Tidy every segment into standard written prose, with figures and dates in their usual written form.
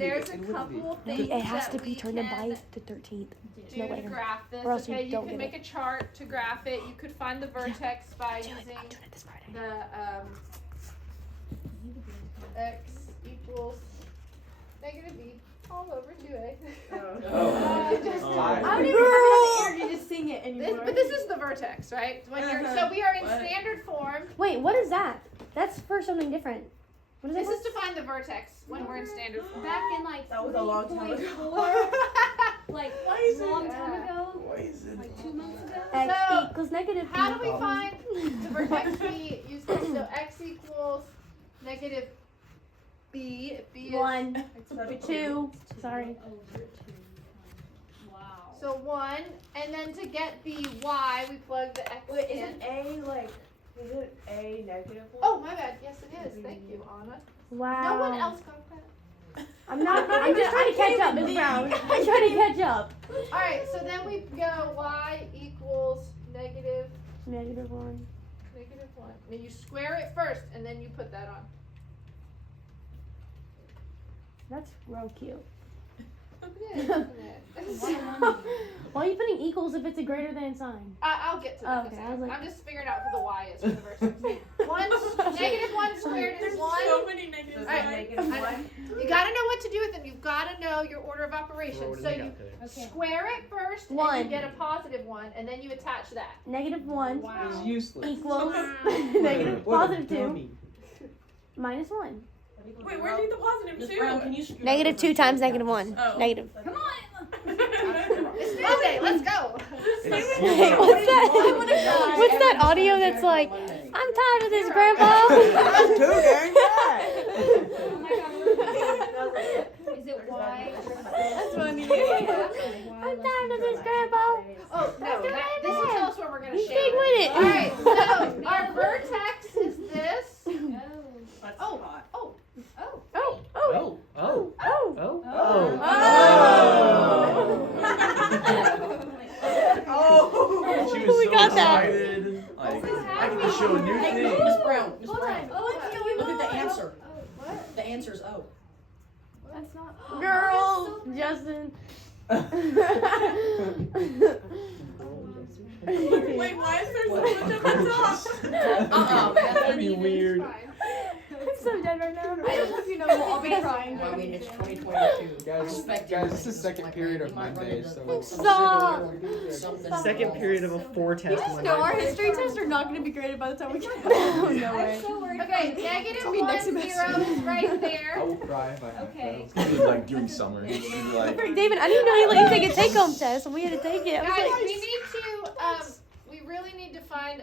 there's a couple things It has that to be we turned in by can the 13th. do No to way. graph this. Or else you Okay, you don't can get make a chart to graph it. You could find the vertex by I'm doing using it this Friday. the x equals negative b all over 2a. I don't even have enough energy to sing it anymore. But this is the vertex, right? When you're, so we are in standard form. Wait, what is that? That's for something different. What is This that? is to find the vertex when we're in standard form. Back in like That was a long time ago. 3.4, like Why is a it- long time ago, Why is it? like 2 months ago. X So, equals negative How b. do we find the vertex b? Use this. So x equals negative b. If b is 1, 2. Sorry. Wow. so 1, and then to get the y, we plug the x Wait, in. isn't A like? Is it A negative one? Oh, my bad. Yes, it is. Thank you, Anna. Wow. No one else got that. I'm not. I'm just trying to catch up, Miss Brown. I'm trying to catch up. All right. So then we go y equals negative Negative 1. 1. And you square it first, and then you put that on. That's real cute. Yeah, isn't it? Why are you putting equals if it's a greater than sign? I'll get to that. Okay, in a I was second. like- I'm just figuring out who the y is for the vertex. Negative 1 squared is 1. many negatives. Alright, Negative one. You gotta know what to do with them. You've gotta know your order of operations. So you Okay. square it first, and 1. you get a positive 1, and then you attach that. Negative 1 Wow. It's useless. equals negative What a positive 2 dummy. minus 1. Wait, where'd you get the positive Miss two? Brown, can you scoot Negative over 2 so times we negative got 1. this? Oh. Negative. Come on. It's Monday. Let's go. It's Hey, what's that? What's that audio that's like, I'm tired of this, Grandpa? That's too dang bad. Oh my God. Is it Y? That's funny. I'm I'm tired of this, Grandpa. Oh, no. This will tell us where we're going to You shade. stick with it. Alright, so our vertex is this. Oh. Oh. Oh. Oh, oh, Oh, oh, oh. oh, Oh. She was We so got that. excited. Like, I can just show a new Hey, thing. Miss Brown. Miss Hold Brown. on. Oh, Look at the answer. What? The answer is O. That's not. Girl, Justin. Wait, why is there so much at the top? That'd be weird. I'm so dead right now. I don't know if you know, we'll all be crying. I mean, it's 2022. Guys, this is second period of Monday, so Stop. Something. second period of a 4-test Monday. No, our history tests are not going to be graded by the time we get No way. Okay, negative Tell me 1, next 0 semester. is right I there. will cry if I have Okay. to. It's gonna be like during summer. It's gonna be like, David, I didn't know he let you take a take-home test, and we had to take it. I was Guys, like, we need to, we really need to find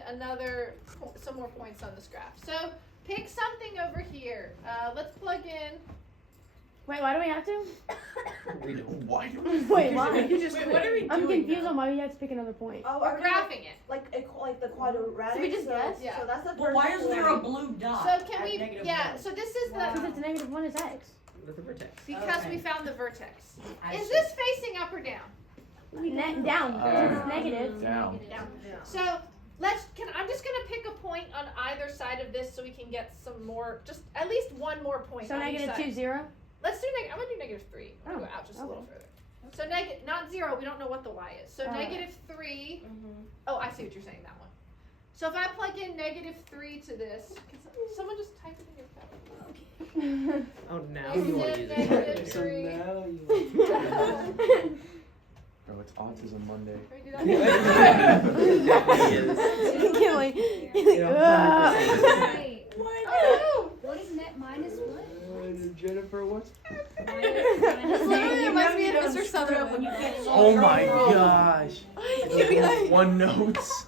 some more points on this graph. So, pick something over here. Let's plug in. wait, why do we have to? why do Wait, why? Wait, what are we doing? I'm confused now? on why we have to pick another point. Oh, We're graphing it. like the quadratic. So we just guessed? Yeah. So that's the first. Well, why is there a one. blue dot? So, can at we, negative yeah, one? so this is Because the, it's negative 1 is X. With the vertex. because Okay. we found the vertex. I Is see. this facing up or down? Down, because it's negative. Down. Down. So, I'm just gonna pick a point on either side of this so we can get some more, just at least one more point So on each negative side. 2, 0. Let's do I'm gonna do negative 3. I'm gonna Oh, go out just a okay. little further. So not 0, we don't know what the y is. So negative 3. Oh, I see what you're saying, that one. So if I plug in negative 3 to this, can someone just type it in your phone? Oh, now you want to use Negative it. 3. Bro, it's Autism Monday. Can we do that? Killing. Wait, Oh, what is net minus what? Jennifer, what's? Literally reminds me of Mr. Sutherland. When you get Oh my gosh. You'd be like, One notes.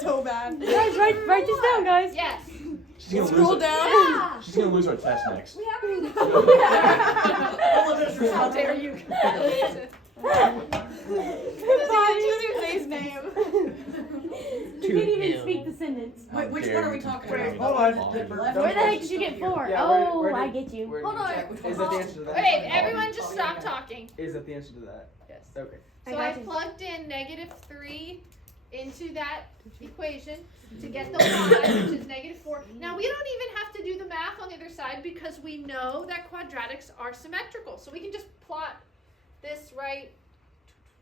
so bad. Guys, write this down, guys. yes. She's gonna Scroll lose. down. She's gonna lose our test next. We haven't. All of us are How dare you? Choose your day's name. You can't even speak the sentence. How Wait, which dare one are we you talking compare about? me Hold to on. Autism? Where the heck did you get 4? Yeah, Oh, where I did- get you. where Hold did you on. check? Is that the answer to that? Okay, everyone just stop talking. Is that the answer to that? Yes. Okay. I So got I you. plugged in negative 3 into that equation to get the y, which is -4. Now we don't even have to do the math on the other side because we know that quadratics are symmetrical. So we can just plot this right.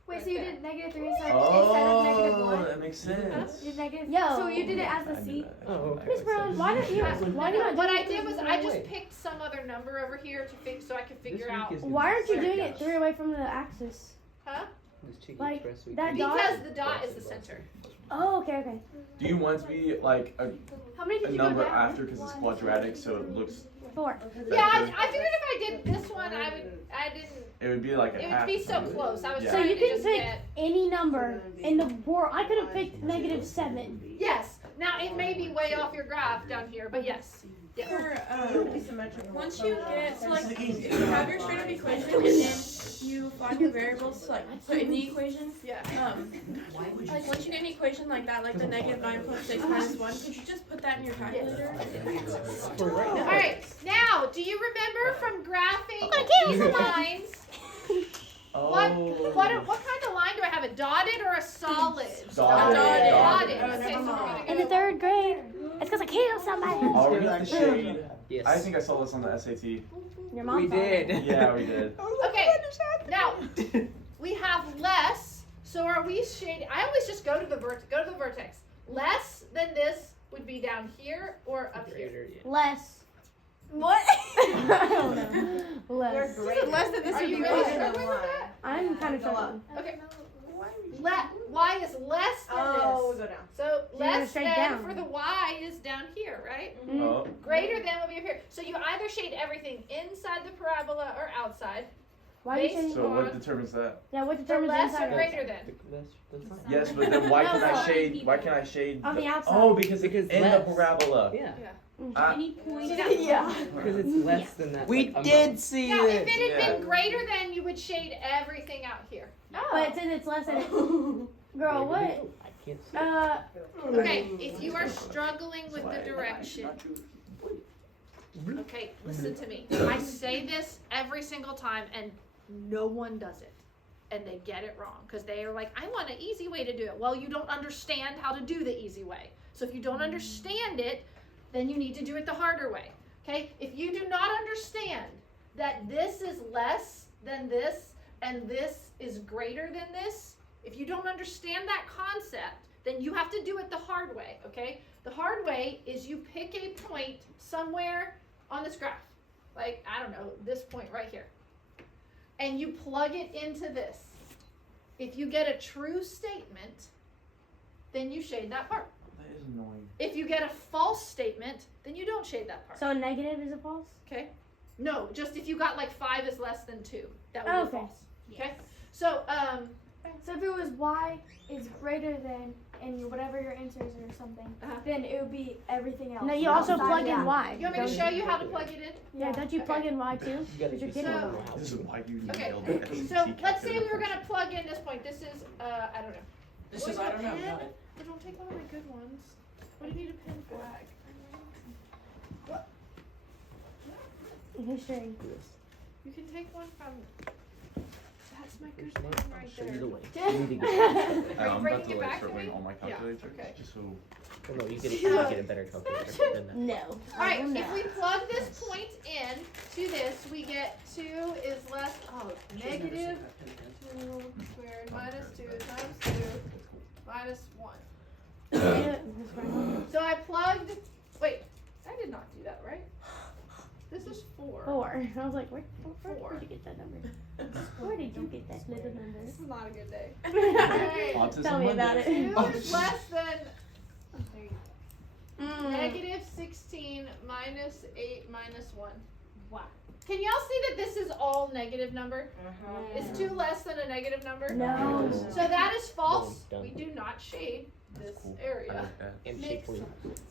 Wait, so you did -3 instead of Oh, -1? that makes sense. You did negative. Yo. So you did it as I the knew C. that. Oh, okay. Miss Brown, why don't you? Why No, not? what do I it did was three I away? just picked some other number over here to fix so I could figure out. Why aren't you doing it 3 away from the axis? Huh? Like, Express that dot? Because the dot is the center. Oh, okay, okay. Do you want it to be like How many a did you go number down? after because it's quadratic, so it looks 4. Yeah, I figured if I did this one, I didn't. it would be like a It half. would be so close. I was Yeah. So trying you to can just pick get. any number in the board. I could have picked -7. Yes. Now it may be way off your graph down here, but yes. Yeah. For, once you get, so like, if you have your straight up equation and then you find the variables to like put in the equation, Yeah. like once you get an equation like that, like the -9.6 minus 1, could you just put that in your calculator? All right. Now, do you remember from graphing these lines? Oh. What kind of line do I have? A dotted or a solid? Dotted. Dotted. Oh, Okay, so never we're mind. gonna In the go. 3rd grade. It's because I killed somebody. I'll read the shade. Yes. I think I saw this on the SAT. Your mom. We thought it. did. Yeah, we did. Okay. Now we have less. So are we shading? I always just go to the vertex. Less than this would be down here or up here. Less. What? I don't know. Less. Less than this Are would you be really greater than struggling with that? I'm kind of struggling. Okay. Y is less than Oh, this. go down. So you're gonna less straight than down. for the y is down here, right? Mm. Oh. Greater than will be up here. So you either shade everything inside the parabola or outside. Why you Based saying? So what determines that? Yeah, what The determines less inside or of greater than. That's fine. Yes, but then why can No, I no. shade? Why can I shade? On the outside. Oh, because it's Because in the less. parabola. Yeah, Any point. Yeah. because it's less than that. We like, I'm did see Now, if it. it had Yeah. been greater than, you would shade everything out here. But since it's less than it. Girl, what? I can't see. Okay, if you are struggling with the direction, okay, listen to me. I say this every single time and no one does it. And they get it wrong because they are like, I want an easy way to do it. Well, you don't understand how to do the easy way. So if you don't understand it, then you need to do it the harder way. Okay? If you do not understand that this is less than this and this is greater than this, if you don't understand that concept, then you have to do it the hard way, okay? The hard way is you pick a point somewhere on this graph. Like, I don't know, this point right here. And you plug it into this. If you get a true statement, then you shade that part. That is annoying. If you get a false statement, then you don't shade that part. So a negative is a false? Okay? No, just if you got like 5 is less than 2, that would Oh, be okay. false. Okay? So, So if it was y is greater than and whatever your answers or something, then it would be everything else. No, you also outside plug of in that. y. you want me to show you how to plug it in? Yeah, don't you plug in y too? You gotta Because you're do getting So- it. This is why you need Okay, to build an So SAT let's say we were calculator. gonna plug in this point. This is I don't know. This is, I don't know. Got it. But don't take one of my good ones. What do you need a pen for? History. You can take one from. That's my good I'll one right show you the there. way. You need to get Are you I'm about bringing to it like back start to me? running all my Yeah, calculators okay. just so. Well, no, you get a better calculator than that. No. Alright, if we plug this point in to this, we get 2 is less, negative 2 squared minus 2 times 2 minus 1. So I plugged, wait, I did not do that, right? This is 4. 4. I was like, where'd Four. you get that number? Where did you get that little number? This is not a good day. Autism Tell me about Monday. it. 2 is less than negative 16 minus 8 minus 1. Wow. Can y'all see that this is all negative number? Is 2 less than a negative number? No. So that is false. Done. We do not shade That's this cool. I area. like that. And Makes shape for you.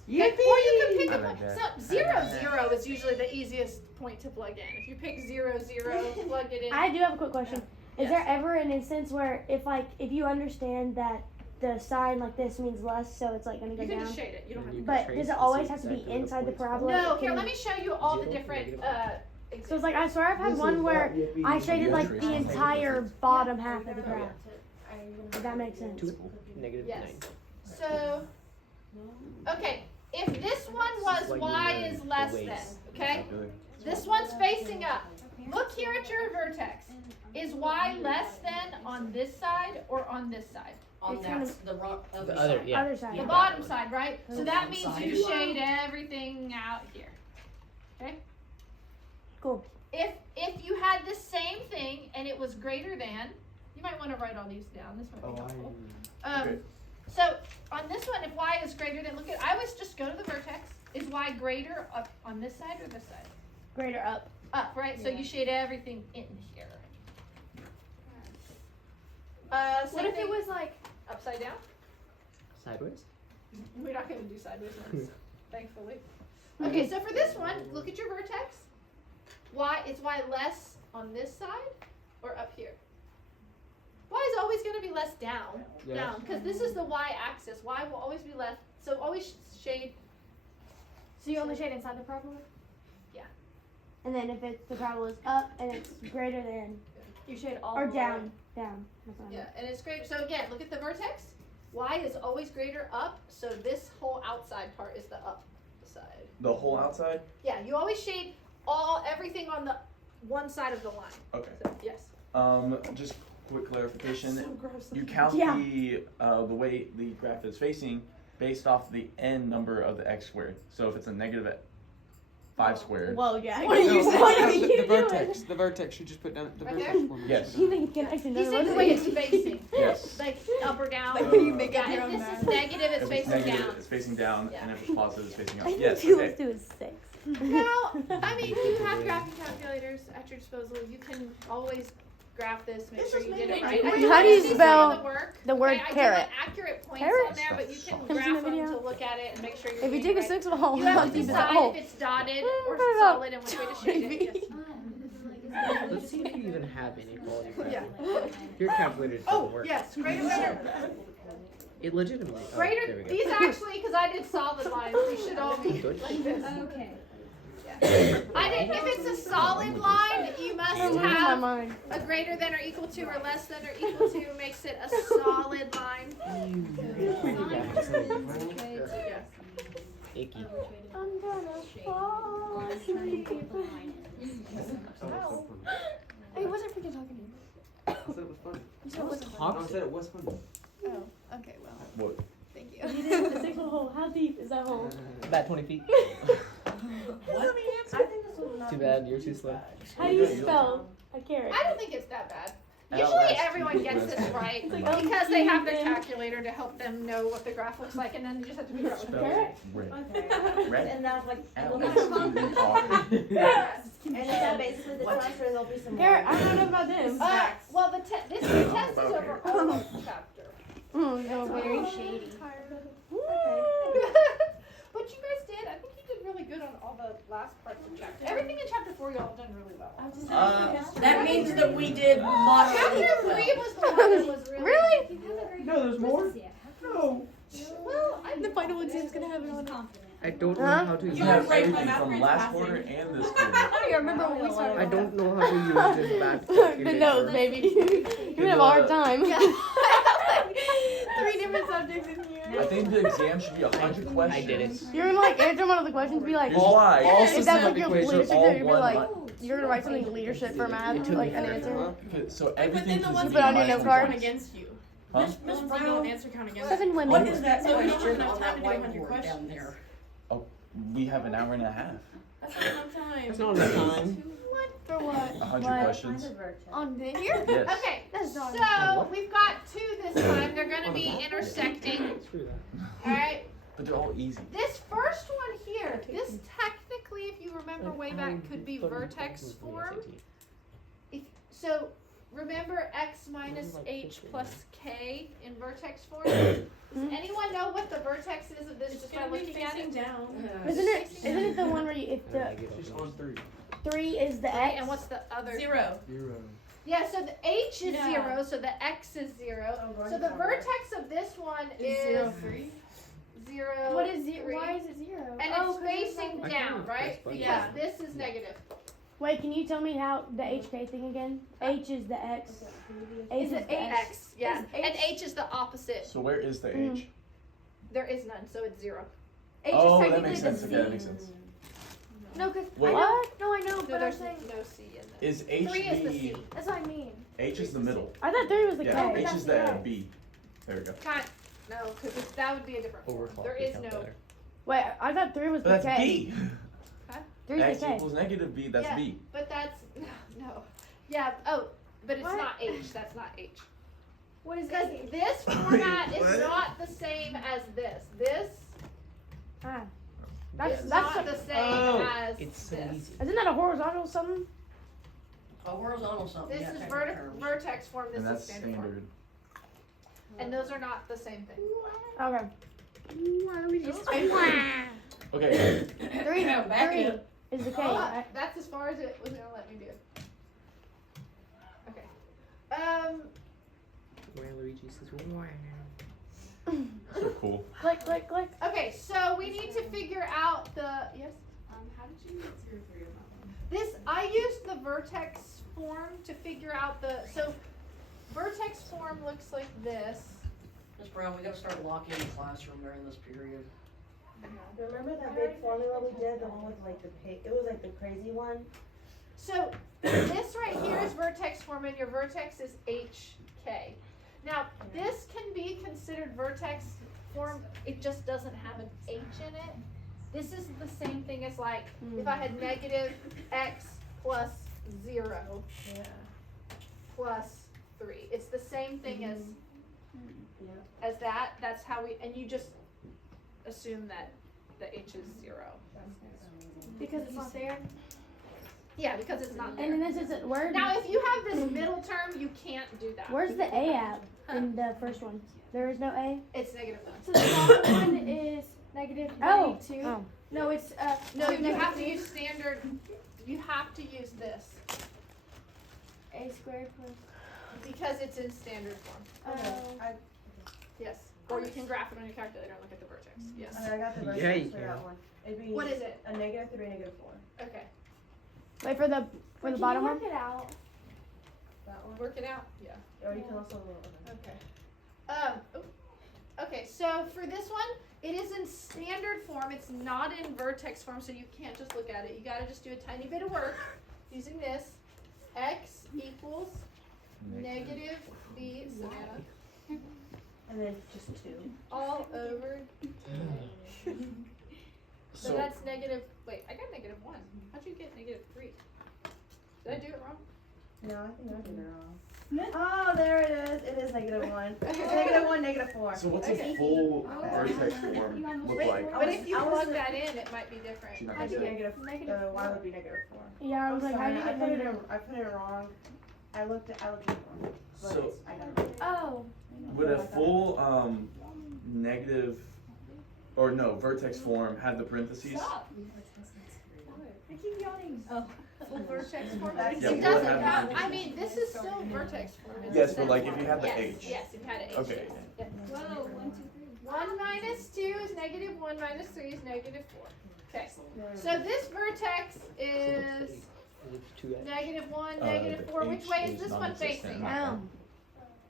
Okay, or you can pick I a like point. that. So 0, 0 is usually the easiest point to plug in. If you pick 0, 0, plug it in. I do have a quick question. Is Yes. there ever an instance where if you understand that the sign like this means less, so it's like gonna go You can down? just shade it. You don't have You to. But trace does it and always see have to be exactly where the inside the points are. parabola? No, It here, can- let me show you all the Zero, different So it's like I swear I've had one where I shaded like the entire bottom half of the graph. If that makes sense. Negative Yes. 9. So, okay, if this one was Like y you is learn less the than, ways. okay? Good. This one's facing up. Look here at your vertex. Is y less than on this side or on this side? On It's that, kind of- the wrong, other The other, side. yeah. Other side. The Yeah. bottom side, right? So that Bottom means side. you shade everything out here. Cool. If you had the same thing and it was greater than, you might want to write all these down. This might be helpful. Okay. So on this one, if y is greater than, look at, I always just go to the vertex. Is y greater up on this side or this side? Greater up. Up, right? So you shade everything in here. What Same if it thing was like upside down? Sideways? We're not going to do sideways ones, thankfully. Okay, so for this one, look at your vertex. Is y less on this side or up here? Y is always going to be less down, because this is the y-axis. Y will always be less, so always shade. so you only shade inside the parabola? And then if it's the parabola is up and it's greater than You shade all or the down. Down. That's what I Yeah, meant. and it's great. So again, look at the vertex. Y is always greater up, so this whole outside part is the up side. The whole outside? Yeah, you always shade everything on the one side of the line. Okay. So, yes. Just quick clarification. gross. You count Yeah. the way the graph is facing based off the n number of the x squared. So if it's a negative 5 squared. Whoa, yeah. No, What are you the doing? vertex. The vertex. You just put down the Right vertex there? for me. Yes. You think you can actually He's know saying the way it's facing, Yes. like up or down. Like when you make Yeah, if this is negative, it's If it's facing negative, down. it's facing down, Yeah. and if it's positive, it's facing up. I think Yes, 2 okay. plus 2 is 6. Now, I mean, you have graphing calculators at your disposal. You can always graph this, make sure you did it right. How do you see some spell of the work. the word Okay, I carrot? give accurate points Carrot? on there, but you can Have you seen graph the them video? to look at it and make sure you're If you doing dig a it 6 of a hole, right. You how have to deep is that decide hole? if it's dotted or Put it up. solid and which way to shade it. Yes. Let's see if you even have inequality. Yeah. Your calculator doesn't Oh, work. yes, greater than It legitimately. Oh, greater. there we go. These actually, because I did solid lines, these should all be Good. like this. Okay. I didn't. If it's a solid line, you must Lose my have mind. a greater than or equal to or less than or equal to makes it a solid line. Icky. I'm gonna fall asleep. Hey, wasn't freaking talking to you. I said it was funny. You said it wasn't No, I said it was funny. Oh, okay, well, What? thank you. You did the 6 of a hole. How deep is that hole? About 20 feet. Too bad, you're too slow. How do you spell a carrot? I don't think it's that bad. At Usually last, everyone you gets press this right It's like, because they have their yeah. calculator to help them know what the graph looks like, and then you just have to figure out what the Spell red. Red. And that's like, L-S-T-E-R. and is that basically the test, or there'll be some more? Carrot, I don't know about them. Well, the this test is over all of the chapter. No, Very shady. But you guys did. I think you did really good on all the last parts of chapter. Everything in chapter 4 y'all have done really well. That means that we did moderately Chapter 3 was the one that was really. Really? No, there's more. No. Well, I The final one seems gonna have it on it. I don't know Huh? how to You use have Right, everything my from math last passing. quarter and this quarter. I don't even remember when we started. I don't know how to use this back The calculator. nose, baby. You're gonna have a hard time. Three different subjects in here. I think the exam should be 100 questions. I did it. You're gonna like answer one of the questions, be like, Here's why. All if that's like systematic your equations leadership, all grade, you'd be one like, line. you're gonna write something leadership for It math, took me like an forever. answer. So But everything then the is ones put on your note card. count against you. Huh? Miss Brown answer count against 7 women. What is that So we don't question have on time that to do 100 whiteboard down questions. there? We have an hour and a half. That's not enough time. It's not enough time. For what? 100 questions. On here? Yes. Okay, That's not. so we've got 2 this time. They're going to be intersecting. Screw that. All right. But they're all easy. This first one here, this technically, if you remember way back, could be vertex form. So remember x minus h plus k in vertex form? Does anyone know what the vertex is of this It's just by gonna be looking at facing it? down. Isn't it the one where you, if the She's on 3. 3 is the Okay, x? and what's the other? 0. 0. Yeah, so the h is No. 0, so the x is 0. So the vertex of this one is 0, 3. 0. What is 0? 3. Why is it 0? And Oh, it's 'cause it's facing like- down, right? Because Yeah. this is negative. Wait, can you tell me how the HK thing again? H is the X. H Is it the X. X? Yeah. Is And H is the opposite. So where is the H? There is none, so it's 0. H Oh, is that technically makes the sense. C. Okay, that makes sense. No, because Wait. I know. No, I know, No, but I'm there's saying no C in there. Is H 3 is the the C. that's what I mean. H is the middle? I thought 3 was the Yeah, K. H that's is the the X. B. There we go. No, because that would be a different form. There is no. Wait, I thought 3 was But the that's K. B. 3 X is the K. equals negative B. That's Yeah. B. But that's no. Yeah. Oh, but it's What? not H. That's not H. What is Because H? this format Wait, is what? not the same as this. This Ah. is That's not the same Oh, as it's so this. easy. Isn't that a horizontal something? A horizontal something. This yeah, is technical terms. vertex form. This And is that's standard form. standard. And those are not the same thing. Okay. Okay. 3 Yeah, back 3 it. is the K. Oh, right? that's as far as it was gonna let me do. Okay. Where Luigi says, wow. So cool. Click, click, click. Okay, so we need to figure out the yes. How did you get 0, 3 on that one? This I used the vertex form to figure out the vertex form looks like this. Ms. Brown, we gotta start locking the classroom during this period. Remember that big formula we did, the one with like the it was like the crazy one? So this right here is vertex form, and your vertex is HK. Now this can be considered vertex form. It just doesn't have an H in it. This is the same thing as like if I had negative X plus 0 plus 3. It's the same thing as that. That's how we, and you just assume that the H is 0. Because it's not there. Yeah, because it's not And then there. this is where? Now if you have this middle term, you can't do that. Where's the A at in the first one? There is no A. It's -1. So the bottom one is negative Oh. 2. Oh. No, it's No, 2 you negative have to 2. use standard. You have to use this A squared plus. because it's in standard form. Yes. Or you can graph it on your calculator and look at the vertex. Yes. Okay, I got the Yeah, vertex you for can. that one. It'd be What is it? a -3, -4. Okay. Wait for the Can bottom you one. work it out? That one. Work it out. Yeah. Or you can also Okay. Okay, so for this one, it is in standard form. It's not in vertex form, so you can't just look at it. You gotta just do a tiny bit of work using this. X equals negative B, Savannah, and then just 2. all over. So that's negative, wait, I got -1. How'd you get -3? Did I do it wrong? No, I think I did it wrong. Oh, there it is. It is -1. It's -1, -4. So what's Okay. a full vertex form look like? But if you I was- plug that in, it might be different. She's not I gonna think say it. negative, y would be -4. Yeah, I was like, how do you I get put it negative? I put it wrong. I looked at it wrong. But So- I got it. Oh. Would a full negative or no vertex form have the parentheses? I keep yawning. Full vertex form? Yeah, It will it doesn't have- have, I mean, this is still vertex form. It's Yes, the but same like if form. you had the Yes, H. Yes, if you had an H. Okay. Yeah. Whoa, 1, 2, 3. 1 minus 2 is -1 minus 3 is -4. Okay, so this vertex is -1, -4. Which H way is is this one non-existent. facing? Down.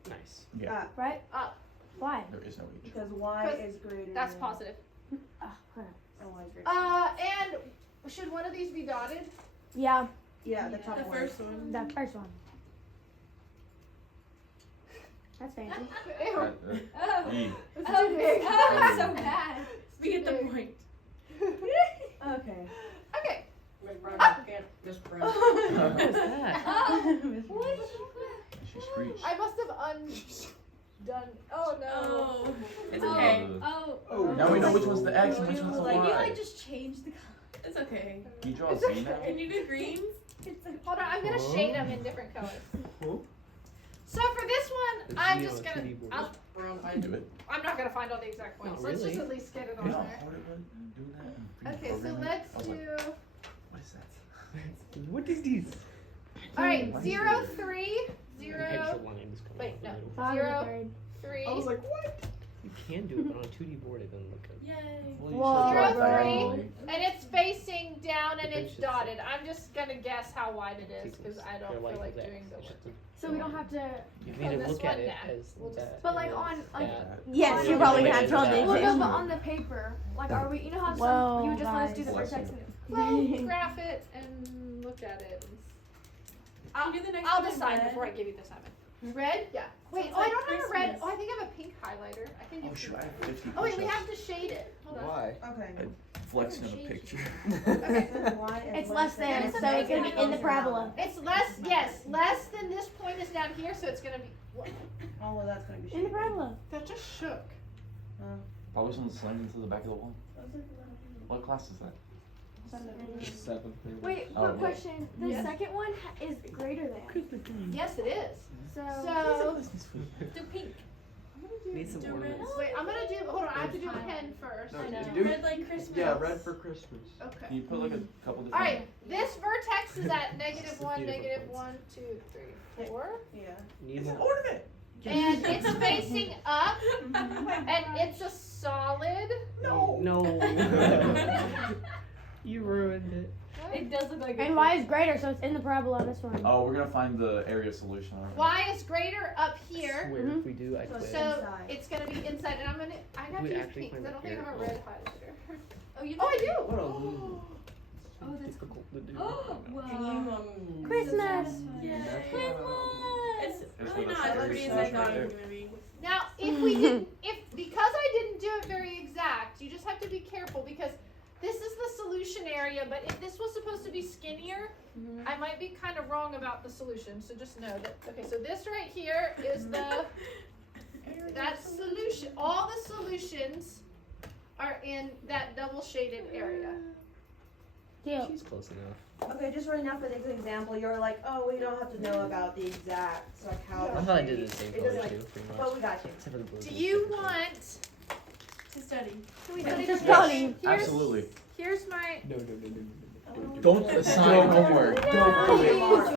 Nice. Yeah, Right? Up. Why? there is no H. Because y Because is greater That's than. positive. And y is greater. And should one of these be dotted? Yeah, Yeah, the top The one. first one. the first one. That's fancy. Ew. E. It's too big. So bad. We get the point. Okay. Okay. Ms. Brown, you can't, Ms. Brown. She screeched. I must have undone. Oh no. Oh. It's okay. Oh, Now we know which one's the X and which one's the Y. just change the color. It's okay. Can you draw a Z now? Can you do greens? Hold on, I'm gonna shade them in different colors. Huh? So for this one, I'm just gonna. Brown, I can do it. I'm not gonna find all the exact points. Not Let's just really. at least get it You on know how there. hard it was doing that? and Okay, so programming? let's I was like, do. what is that? What is this? All right, Why is 0, it- 3, 0. Wait, no. Five in the 0, third. 3. I was like, what? You can do it, but on a 2D board it doesn't look good. Yay. Well, you Whoa, should draw it bro. diagonally. And it's facing down and But they it's should say- dotted. I'm just gonna guess how wide it is because I don't They're feel like that. doing the It's work. just So we don't have to. you Oh, need to this look at one, it nah. as We'll just- that. But like and on like. that. Yes, you're probably gonna gonna have draw to the Well, no, example. but on the paper, like, are we? You know how some Whoa, you would just let us do the guys. vertex and. Well, graph it and look at it. Can you do the next I'll one in decide red? before I give you the assignment. Red? Yeah. Wait, Sounds oh, I like don't have a red. Christmas. Oh, I think I have a pink highlighter. I can do Oh shoot, pink. I have 50 Oh, wait, we push-ups. have to shade it. Hold on. Why? Okay. Flexing a picture. Okay. It's less than, It's so it's gonna be in the parabola. It's less, yes, less than this point is down here, so it's gonna be, what? Oh, well, that's gonna be In the parabola. That just shook. Probably someone slammed into the back of the wall. What class is that? 7th. Wait, Oh, quick yeah. question. The Yes. second one is greater than. Yes, it is. So. So, Do pink. Need some Do ornaments. red. wait, I'm gonna do, hold on, I have to do a pen first. No, I know. do- Red like Christmas. Yeah, red for Christmas. Can Okay. you put like a couple different? Alright, this vertex is at negative 1, Beautiful negative points. 1, 2, 3, 4. Yeah. Need It's an more. ornament. And it's facing up, and it's a solid. No. No. You ruined it. It does look like. And y is greater, so it's in the parabola on this one. Oh, we're gonna find the area solution. Aren't we? Y is greater up I here, swear if we do, I So quit. it's so inside. it's gonna be inside, and I have We to use actually pink, 'cause find I don't that think I have a here. red highlighter. Oh, you Oh, I do! What a loser. Oh, that's difficult to do. Oh, Can you, Christmas. It's There's really the not as area pretty as I solution thought right it was gonna be. Now, if we didn't, because I didn't do it very exact, you just have to be careful because this is the solution area, but if this was supposed to be skinnier, I might be kind of wrong about the solution, so just know that, okay, so this right here is that solution, all the solutions are in that double shaded area. Deal. She's close enough. Okay, just right now for the example, you're like, oh, we don't have to know about the exact, so like how. I thought I did the same It color doesn't too, like, pretty much. but we got you. Except for the blue. Do you want To study. Can we It's study just together? coding. Absolutely. Here's my No. Don't assign homework. Don't do it.